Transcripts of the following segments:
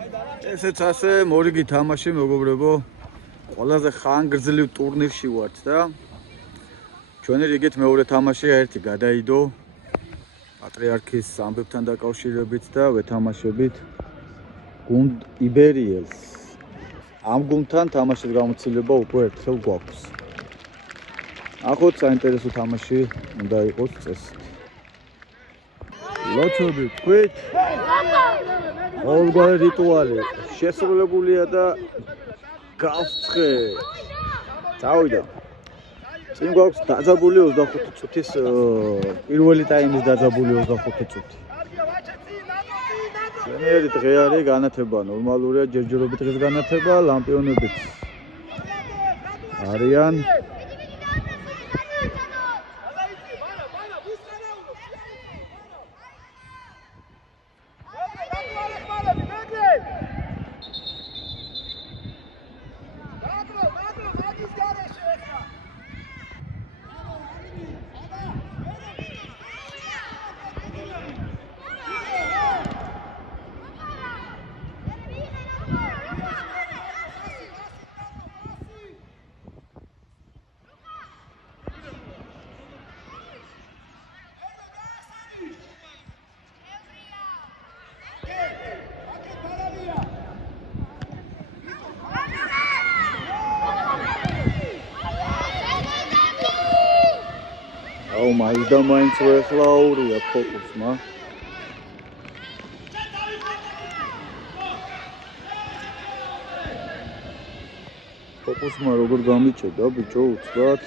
ესეც ასე მორიგი თამაში მეგობრებო. ყველაზე ხანგრძლივ ტურნირში ვართ და ჩვენი რიგით მეორე თამაშია ერთი გადაიდო პატრიარქის ამბებთან დაკავშირებით და ვეთამაშებით გუნდ იბერიელს. ამ გუნდთან თამაშის გამოცდილება უკვე ერთხელ გვაქვს. ახოთ საინტერესო თამაში უნდა იყოს წესით. ლოცვები თქვით. ყოველგვარი რიტუალი შესრულებულია და გავცხე. წავიდა. წინ გვაქვს დაძაბული 25 წუთის პირველი ტაიმის დაძაბული 25 წუთი. შემერი დღე არის განათება, ნორმალურია ჯერჯერობით დღის განათება, ლამპიონებიც არიან. მაინც და მაინც ვეხლაურია ფოკუსმა. ფოკუსმა როგორ გამიჭედა ბიჭო უცბად.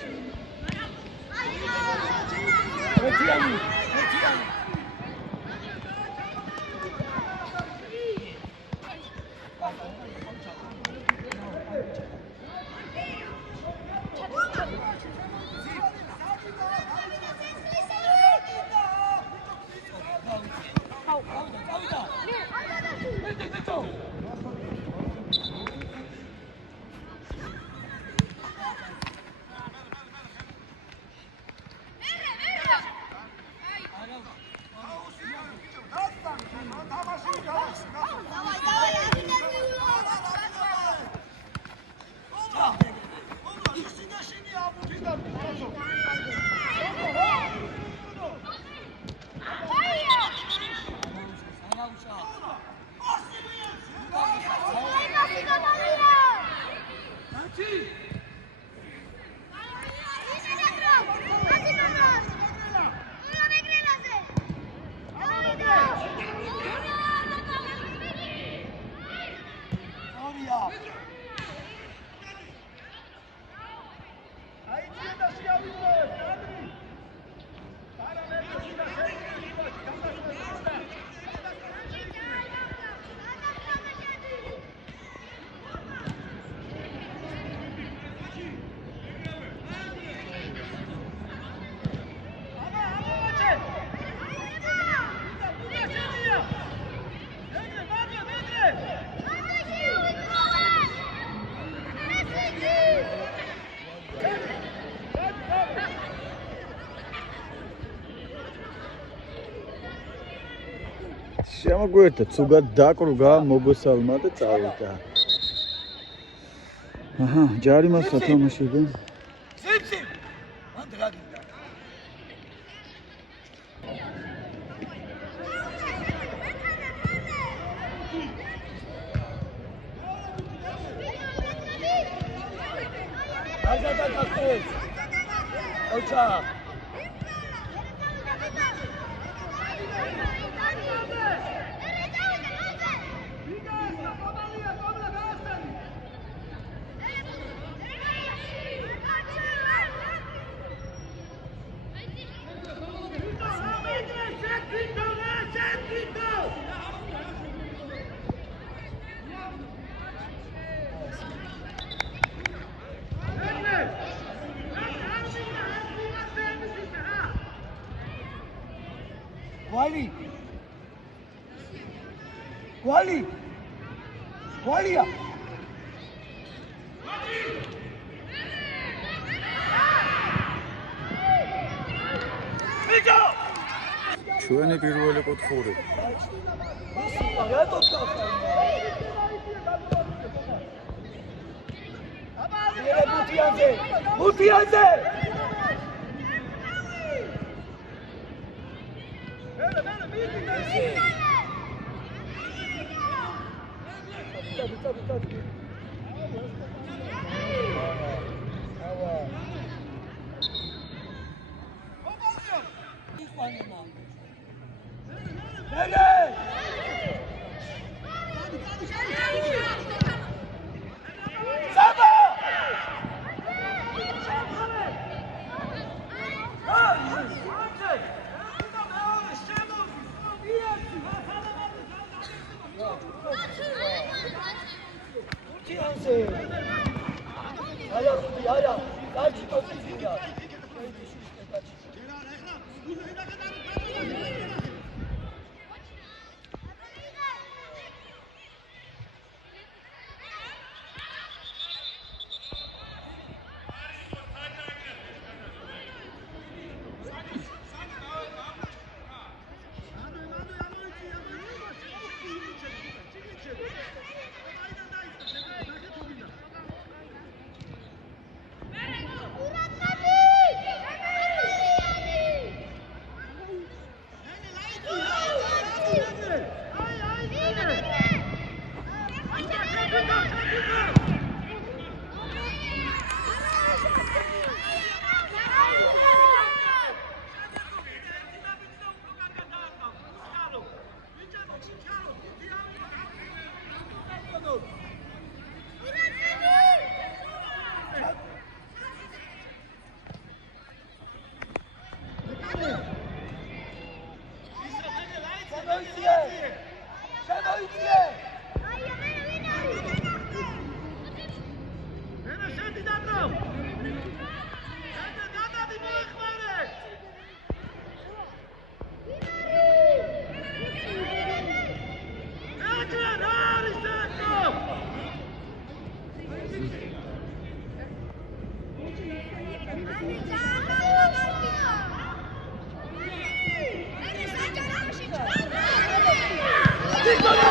შემოგვერთა ცუგად დაკრუგა მოგოსალმა და წავიდა. აჰა, ჯარიმას ათამაშებენ. ციფცი. მან დაგინდა. აჟადა გასწრებს. ოჩა. Walia. ჩვენი პირველი კუთხური. რატო მუთიანზე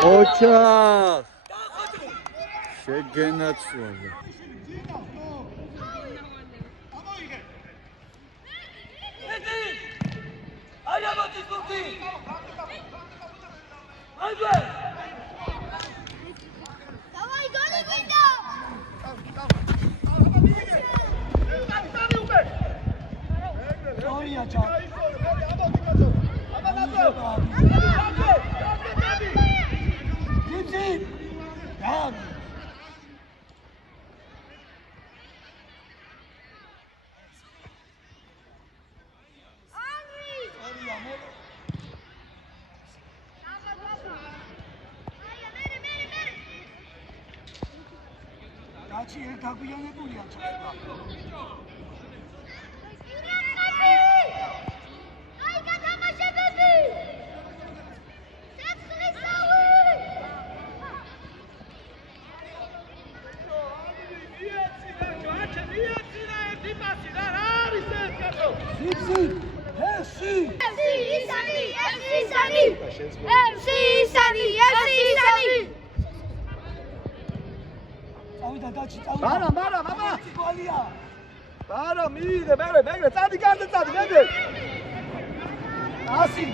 ოჩახ შეგენაცვალე დაგვიანებულია ჩაება. აი გადამაშებები. Bara, mama! Bara, mire, bere, წადი გარდა, მეგრე! Asi!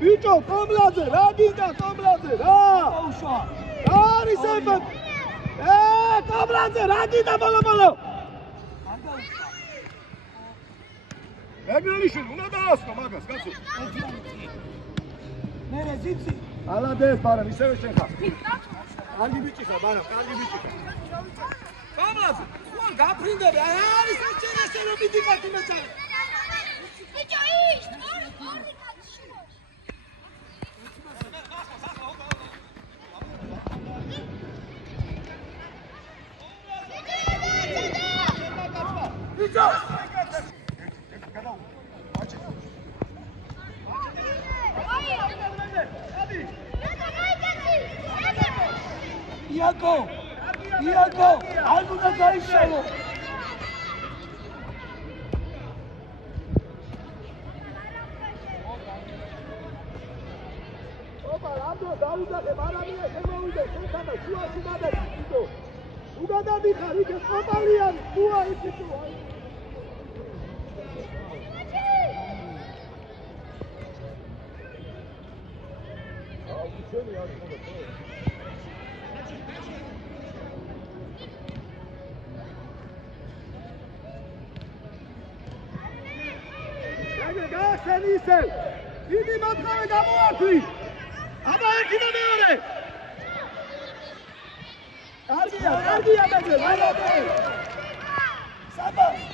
ბიჭო, კომლაძე, რა გინდა კომლაძე, რა! აუშვა! რა არის ეს? კომლაძე, რა გინდა ბოლო? არ დაუშვა. მეგრელიშვილი, უნდა დაასხო მაგას, კაცო. მერე ზიცი. ალადეს, ბარა, ისევე შენ ხარ. კარგი ბიჭი ხარ, ბარა, კარგი ბიჭი ხარ. კომლაძე, ხوار გაფრინდები, არ არის ეს ჩერესე რომ მიდიკათი მეცალე. ბიჭო, ის, ორი კაცი. ბიჭო! იაკო, არ უნდა გაიშალო. ოპა, რამდო დაუძახე, მარამია შემოვიდე, შენთან და შუაში გადადი, ბიჭო. უგადადი ხარ იქ სპორტალიან თუა იცი თუ გაახსენი ისევ დიდი მოთხოვნე გამოართვი აბა ერთი და მეორე კარგია მეძე ვაილადე საბას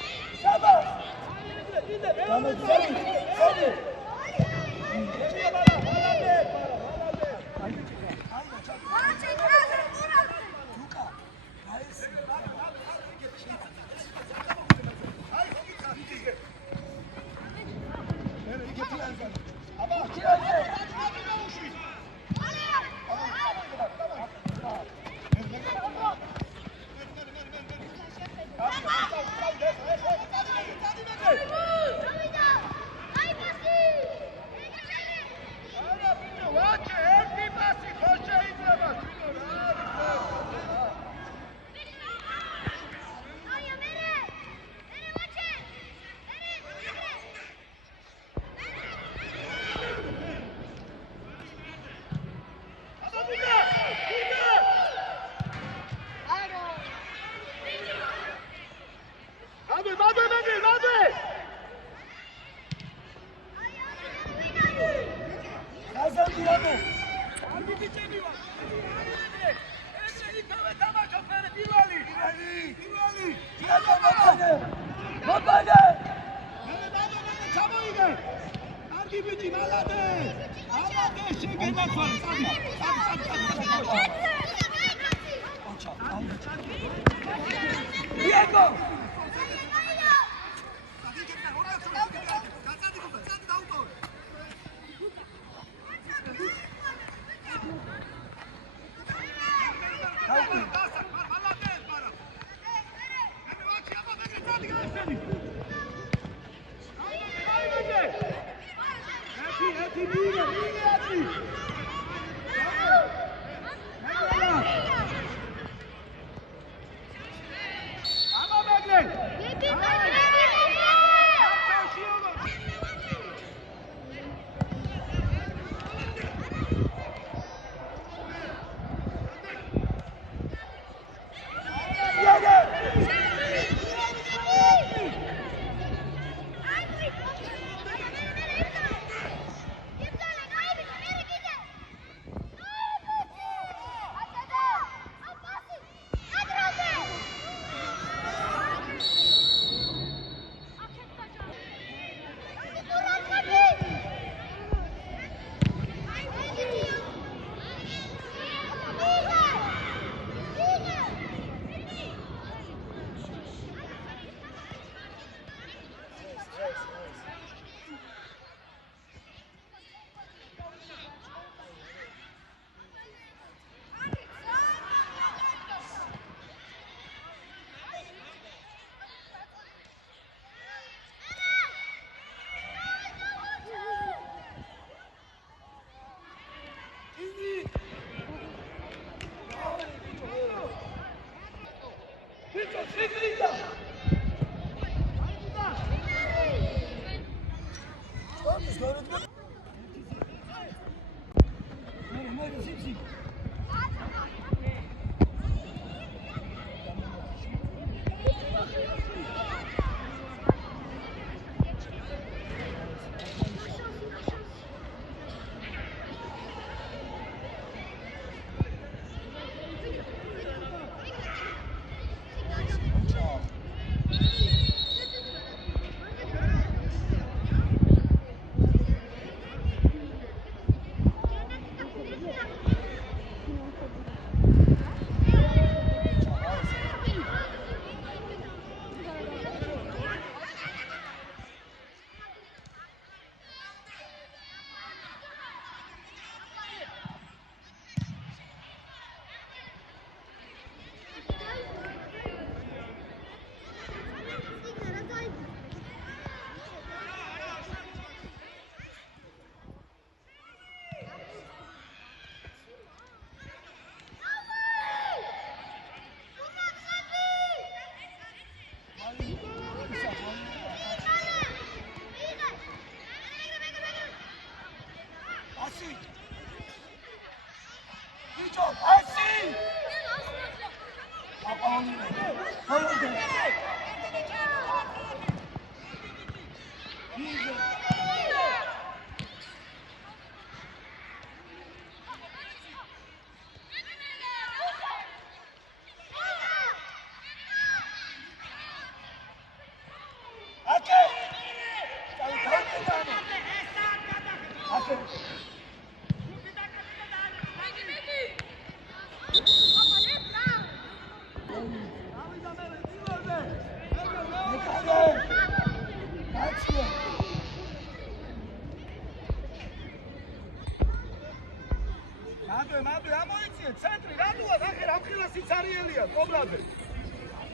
მადლი ამოიწიე ცენტრი რატოა ნახე რა მხელა სიცარიელია კობრაზე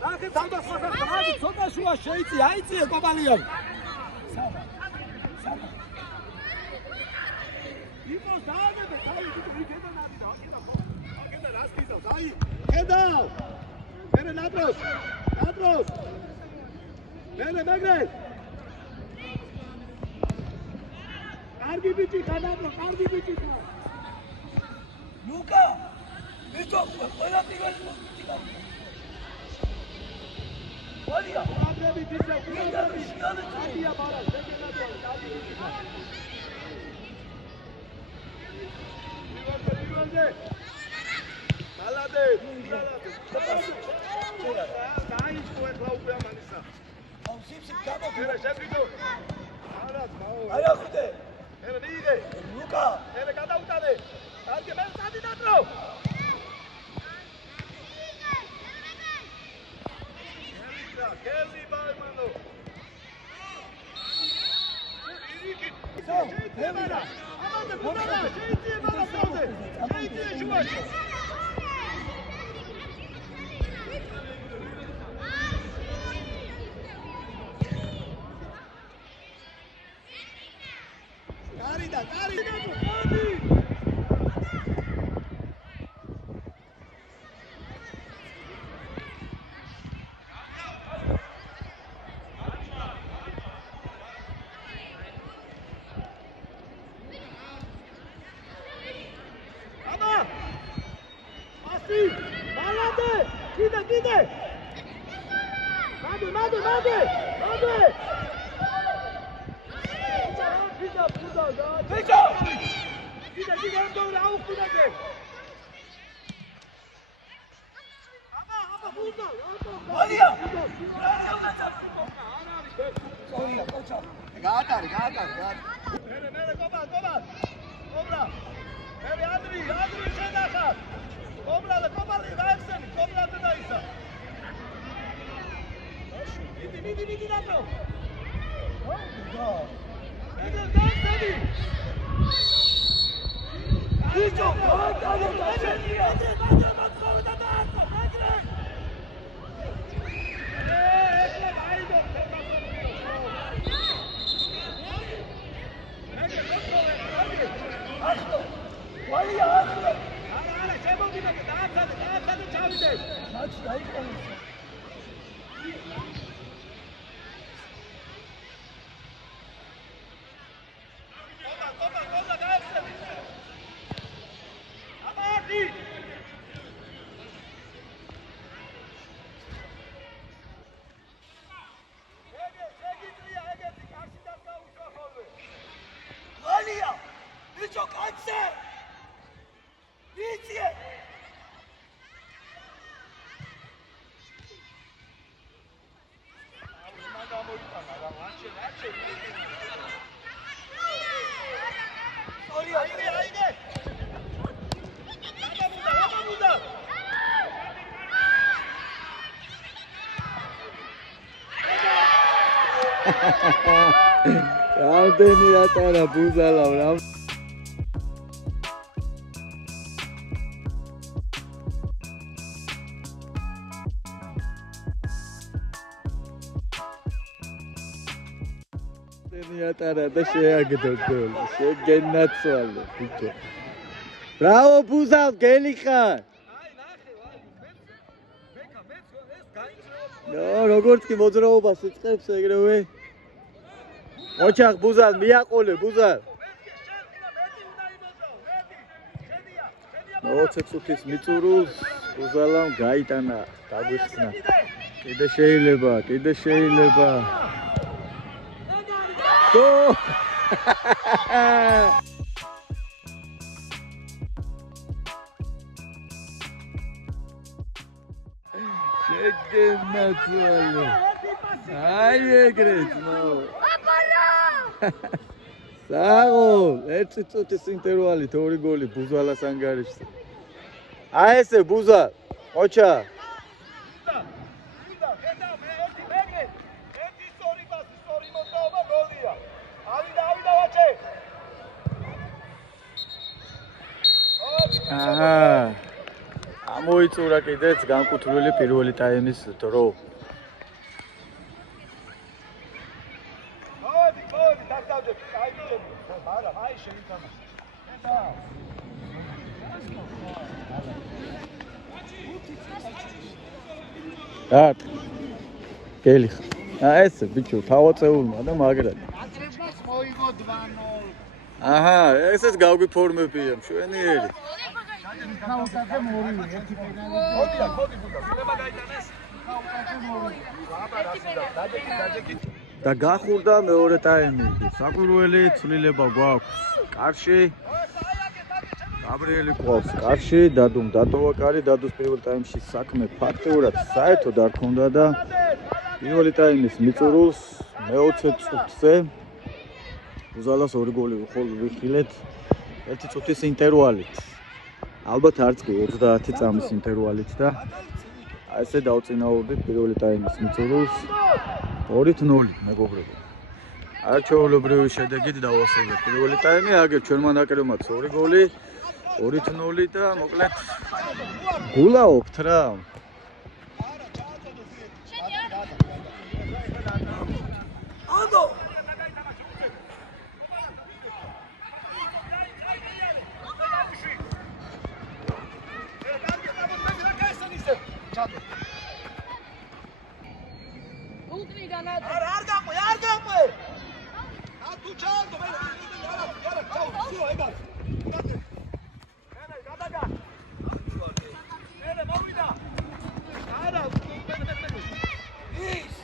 ნახე თავდასხმას ხარი ცოტა შუა შეიწია აიწიე კობალიანი სამა იმოს დააგებე თავი თუ ვიქედა ნადი და აკედა რას გიზავს აი ხედავ მერე ნატროს მერე მეგრე კარგი ბიჭი ხარ ნატრო კარგი ბიჭი ხარ Luca! Visto? Quella prima Olha! Abre bicho, aqui a bola, chega na bola, Viva! Malade! Dai, foi Cláudio Amanissa. Ao Simpson acaba que era chefe do. Olha, cuide. Era ligue. Luca, era cada um tá de. Alguém mais tá de dentro. Kelly vai, mano. Levanta. Amanda, puta, gente, bala frente. Gente, joelho. Carida. Gide! Made! Gide, doğru avuk buradaki. Ama burada. Hadi ya. Sorry, koç. Gatar. Mere, Cobra. Mere, Adri, sen akar. Cobra, versin. Cobra da ise. Vidi nato. Gide, seni. Visto, რამდენი ატარა ბუზალავ რა ატარა და შეაგდო გოლი შეგენაცვალე ბიჭო ბრავო ბუზალ გელი ხარ როგორც კი მოძრაობას იწყებს ეგრევე ოჩახ ბუზალ მიაყოლე ბუზალ 20 წუთის მიწურულს უზალამ გაიტანა, დაგვიხსნა. კიდე შეიძლება. გო! შეგენაცვალე. აი ეგრეთ, ნო. საღო, 1 წუთის ინტერვალით 2 გოლი ბუზალას ანგარიშზე. აი ესე ბუზა, ოჩა. აჰა. ამოიწურა კიდეც განკუთვნილი პირველი ტაიმის დრო. Ат. Გელი ხარ. ესე ბიჭო, თავაწეულმა და მაგრამ. ატრებას მოიგო 2-0. აჰა, ესეც გავგიფორმებია, მშვენიერი. ხაუტაზე მორიო, ერთი პენალი. მოდია, მოდი ბუდა. შეიძლება გაიტანეს. ხაუტაზე მორიო. დაჯექი. და გახურდა მეორე ტაიმი. საკვირველი ცვლილება გვაქვს. კარში. გაბრიელი ყავს კარში, დატოვა კარი, დადოს პირველ ტაიმში საქმე ფაქტიურად საერთოდ არ ქონდა და პირველი ტაიმის მიწურულს მე-20 წუთზე უზალას 2 გოლი ვიხილეთ 1 წუთის ინტერვალით. ალბათ არც კი 30 წამის ინტერვალით და ესე დავწინაურდით პირველი ტაიმის მიწურულს 2-0 მეგობრებო. არჩეულებრივი შედეგით დავასრულეთ პირველი ტაიმი, აგერ ჩვენმა ნაკრებმაც 2 გოლი 2-0 და მოკლედ გულაობთ რა. ანდო არ გაყვე ა თუ ჩანდო მე არა ჩაუ სულ ეგარ გადაგა მე მოვიდა არა ის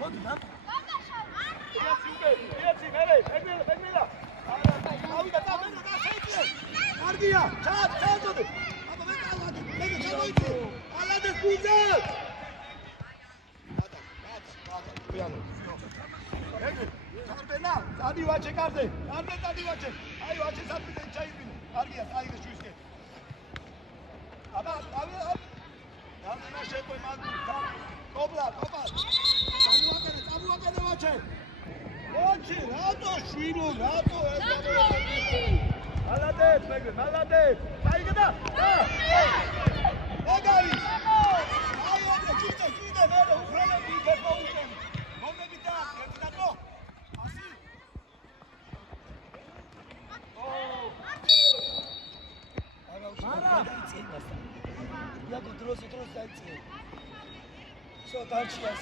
მოდი რა კარგია ჩაძოდე აბა მე კალადი მე ჩავიდი ალადეს ბუზა Çarpena, hadi vaçe karde. Hadi vaçe. Ay vaçe sapite çayibin. Argiya, ay da şu işte. Ama abi. Yandına şey koymaz. Kobra. Tabu akade vaçe. Vaçe, rato şuinu, rato. Malades, Megre, malades. Saygıda. Egari. Ay hadi gide böyle Ukrayna bir defa uçan. Я контролю дайте. Всё, дальше я.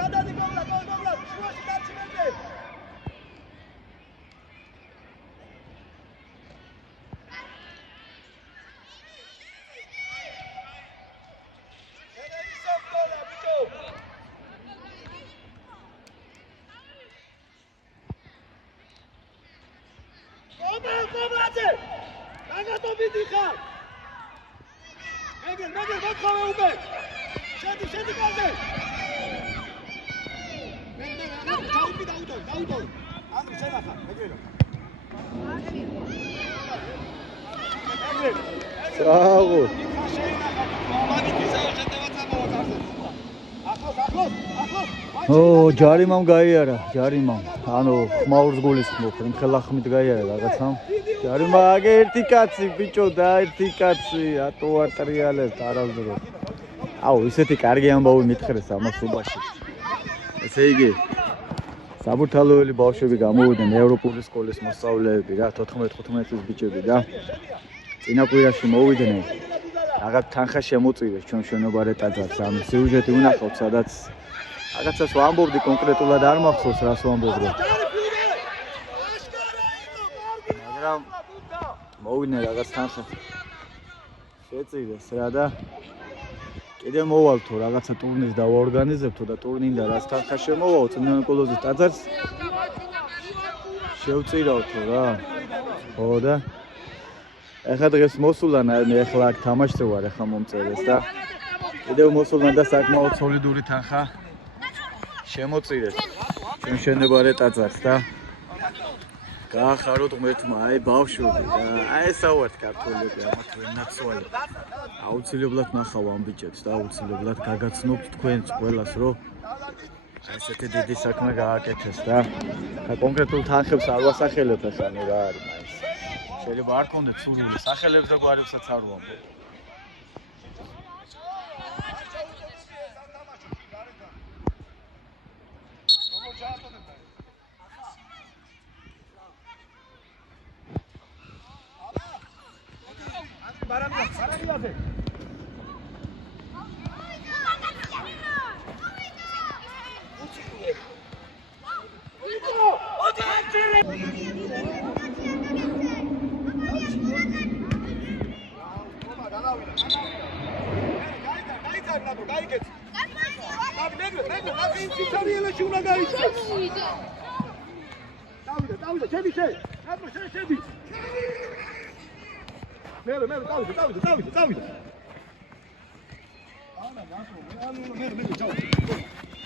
Гадади, гол. Шуაში გაჩიმენდე. Կոբրացե, կանգատոպիտի խար, մեգր, ոտքով է ուբեր, շետի կազե, մեգր, չաուպի դաուտով, անդր չեն ախար, մեգր, Bravo. ჯარიმამ გაიარა, ჯარიმამ. ანუ ხმაურს გულის მოხდენ, ხელახმით გაიარა რაღაცამ. ჯარიმა აგე ერთი კაცი, ბიჭო და ერთი კაცი, ატო ატრიალებს არასდროს. აუ, ისეთი კარგი ამბავი მითხრეს ამას უბაში. ესე იგი, საბურთალოელი ბავშვები გამოვიდნენ ევროპული სკოლის მოსწავლეები რა 14-15 წლის ბიჭები და წინა კვირაში მოვიდნენ რაღაც თანხა შემოწირეს ჩვენ შენობა რეტაძარს ამ სიუჟეტი ვნახავთ სადაც რაღაცას ვამბობდი კონკრეტულად არ მახსოვს რას ვამბობდი მაგრამ მოვიდნენ რაღაც თანხა შეწირეს რა და კიდე მოვალთო რაღაცა ტურნირს დავაორგანიზებთო და ტურნირიდან რაც თანხა შემოვაო წმინდა ნიკოლოზის ტაძარს შევწირავთო რა ხო და ეხლა დღეს მოსულან მე ეხლა აქ თამაშზე ვარ ეხლა მომწერეს და კიდევ მოსულან და საკმაოდ სოლიდური თანხა შემოწირეს ჩვენ შენობა რეტაძარს და გაახაროთ ღმერთმა აი ბავშვები და აი ესა ვართ ქართველები ამათ ვენაცვალე აუცილებლად ნახავ ამ ბიჭებს და აუცილებლად გაგაცნობთ თქვენს ყველას რომ ესეთი დიდი საქმე გააკეთეს და კონკრეტულ თანხებს არ ვასახელებ ახლა ნუ რა არის მაინც შეიძლება არ კონდეთ სურვილი სახელებს და გვარებსაც არ ვამბობ Baramilaze. Davide.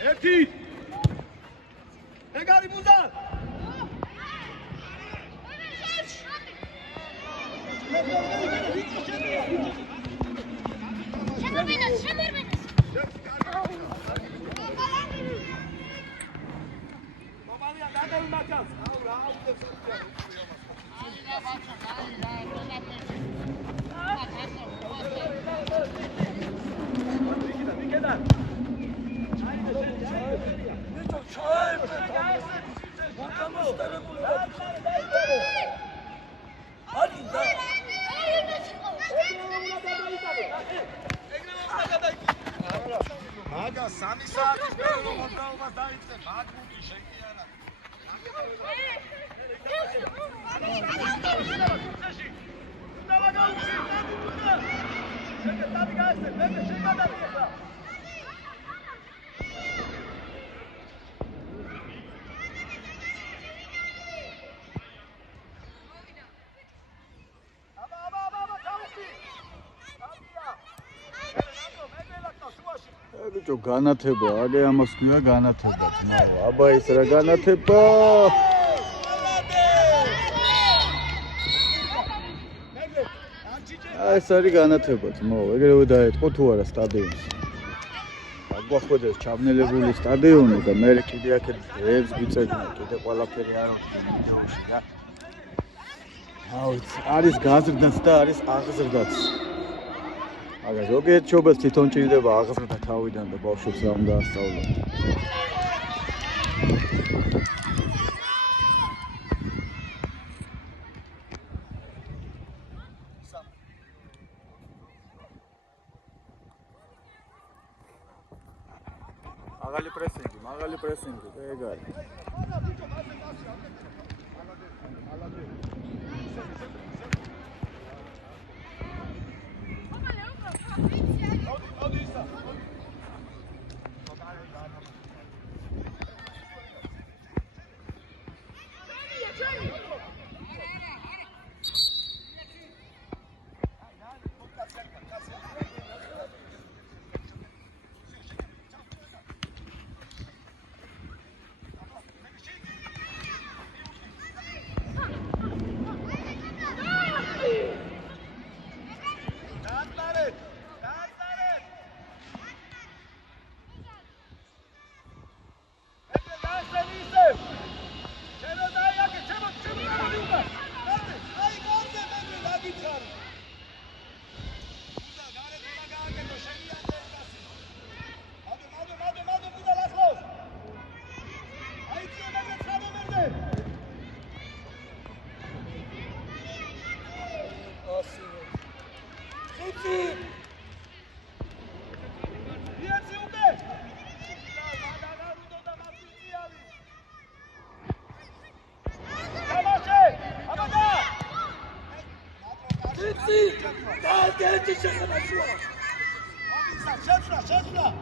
Erti. Egari Muzar. Aga sami saat moldova daitse magmuti shekiyana ბიჭო განათება აგე ამას ქვია განათება ძმაო აბა ეს რა განათება ეს არის განათება ძმაო ეგრევე დაეთყო თუ არა სტადიონს აგვახვედეს ჩაბნელებული სტადიონი და მე კიდე აქეთ დღეებს გიწევდნენ კიდე ყველაფერი არ აქვს ვიდეოში და არის გაზრდაც და არის აღზრდაც aga ზოგიერთ შობას თვითონ ჭირდება აღზრდა თავიდან და ბავშვებს რა უნდა ასწავლოთ. მაღალი პრესინგი, ეგ არის. Ietsi უკვე! Tamaşe! Amada! Ietsi! Dalgeti şakalaşıyor! Şaşla!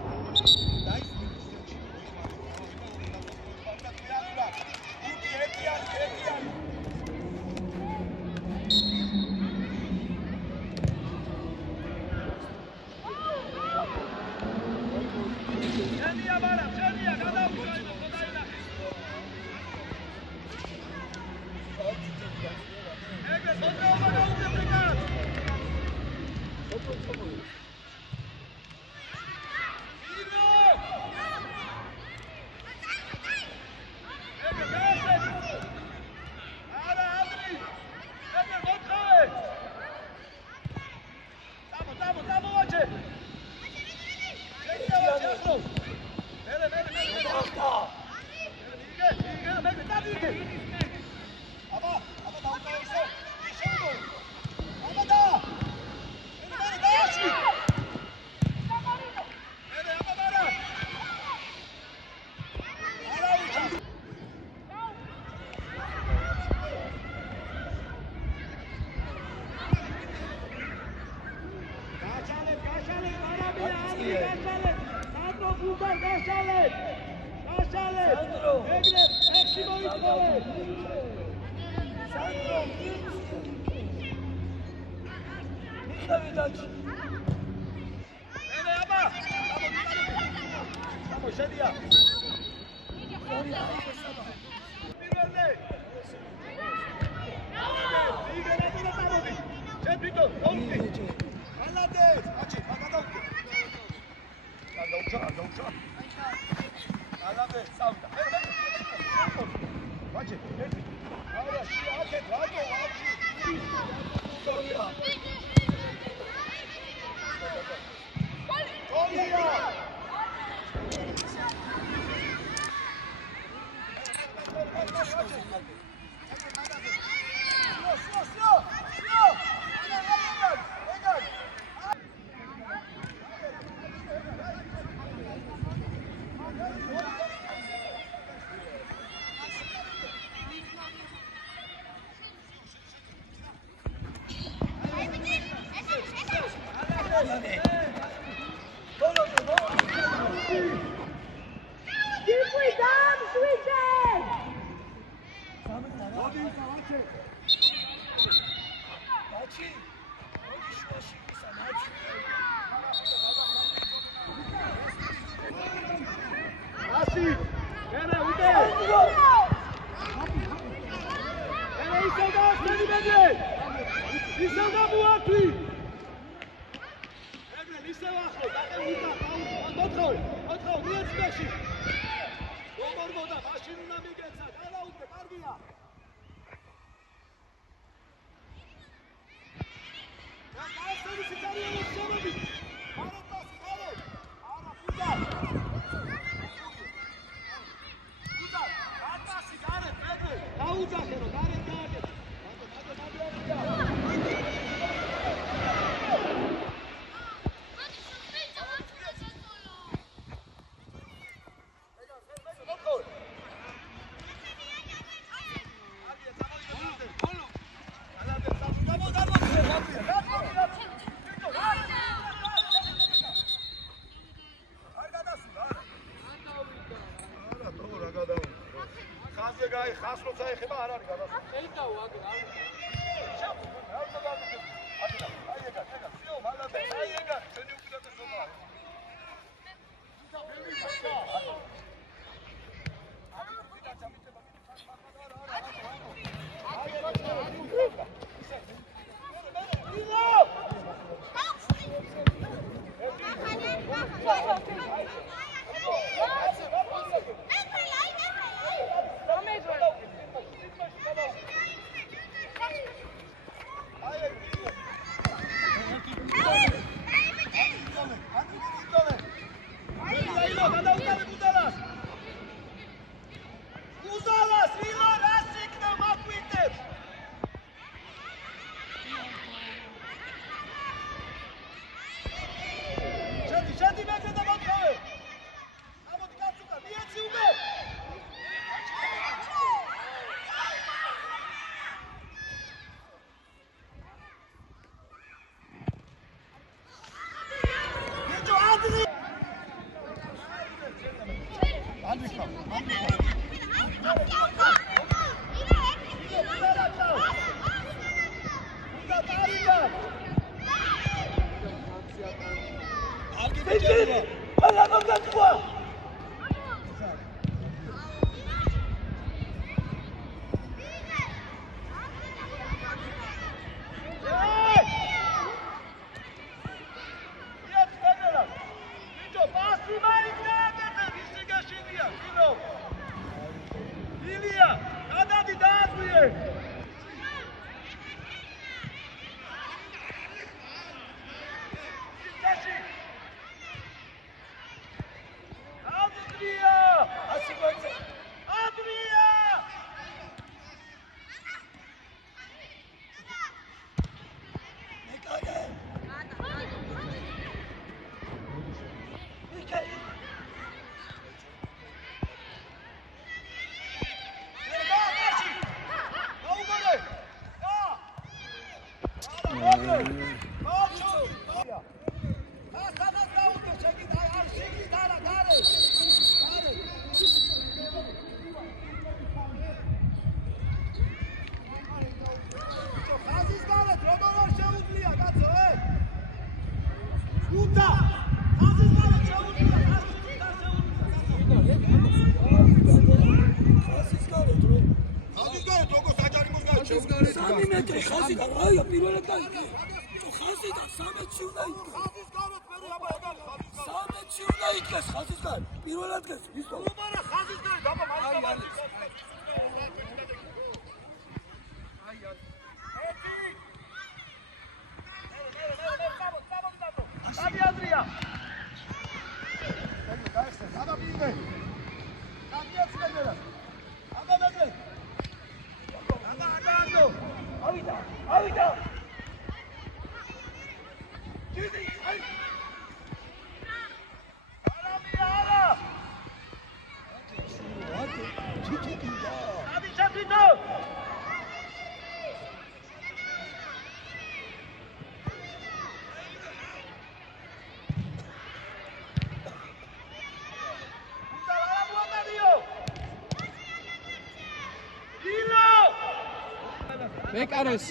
მეკარეს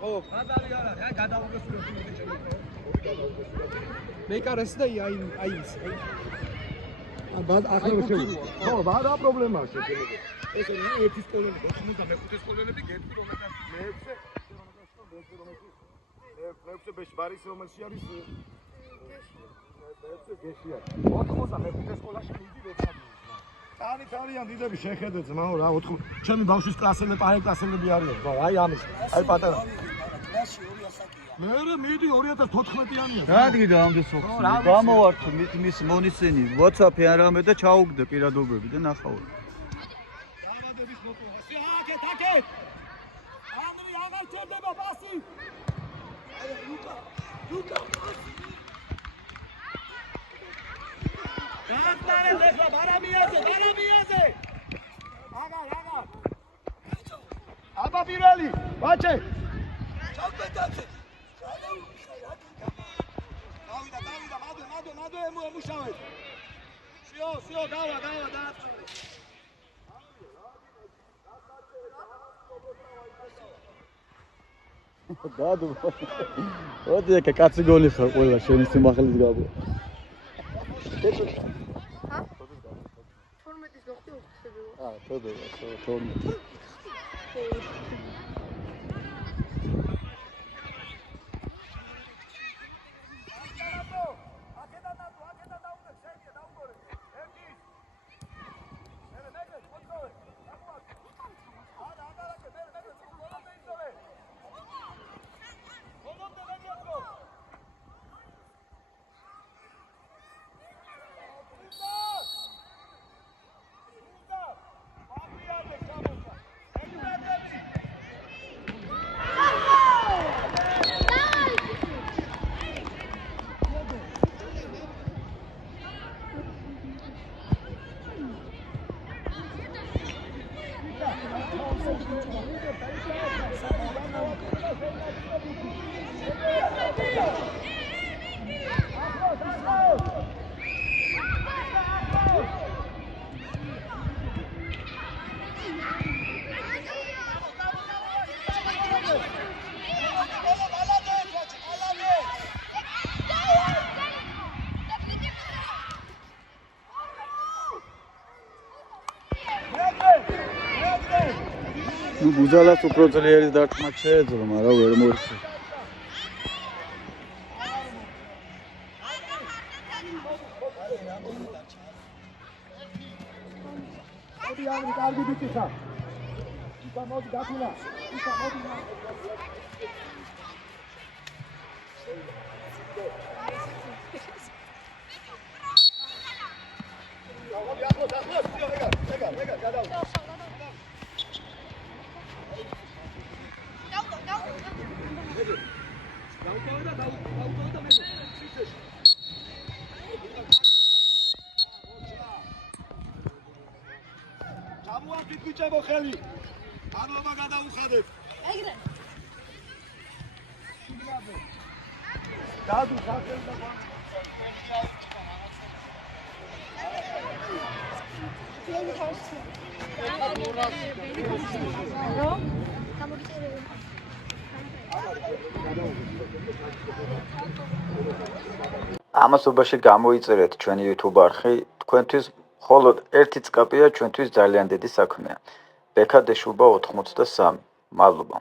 ხო, ხაზარი არა, რა გადაუგესურებ მეკარეს და აიმის ახლა შევიდა. ხო, არა პრობლემაა შეგვიძლია. ეს ერთი სკოლები, 95 სკოლები გეტყვი რომელსაც მეექვსე ბეში ბარის რომელში არის მეექვსე გეშია. 95 სკოლაში მიდი ვეცადი. ტანი თავიან დიდები შეხედეთ ძმაო რა 4 ჩემი ბავშვის კლასელი პარე კლასელები არიან. აი ამის. აი პატარა. მე მიდი 2014-იანია. რა დიდა ამდენ სოხს. გამოვართ მის მონისენი WhatsApp-ი არამე და ჩაუგდე პირადობები და ნახავ. დამადების მოყვა. აკეთ. ანგრი აღარ ჩერდება პასი. აი ლუკა. დაასტარე ეხლა ბარამიაზე. აღარ. აბა პირველი, ბაჩე. ჩავკეთე. დავიდა, მადო ემუშავეთ. სიო, დავა, დაასწრე. დადო. ოდი ეკა კაცი გოლი ხარ ყველა შენი სიმახლის გაბო. ჰა? 12-ის გახდი 4-ს. თოდება, 12. ბუზალას უფრო ძლიერი დარტყმა შეეძლო, მაგრამ ვერ მოიცი. ჩამოაყიდ ბიჭებო ხელი. ანობა გადაუხადეთ. ეგრე. დადუ სახელი და ამასობაში გამოიწერეთ ჩვენი YouTube არხი, თქვენთვის მხოლოდ ერთი წკაპია ჩვენთვის ძალიან დიდი საქმეა. ბექადეშუბა 83. მადლობა.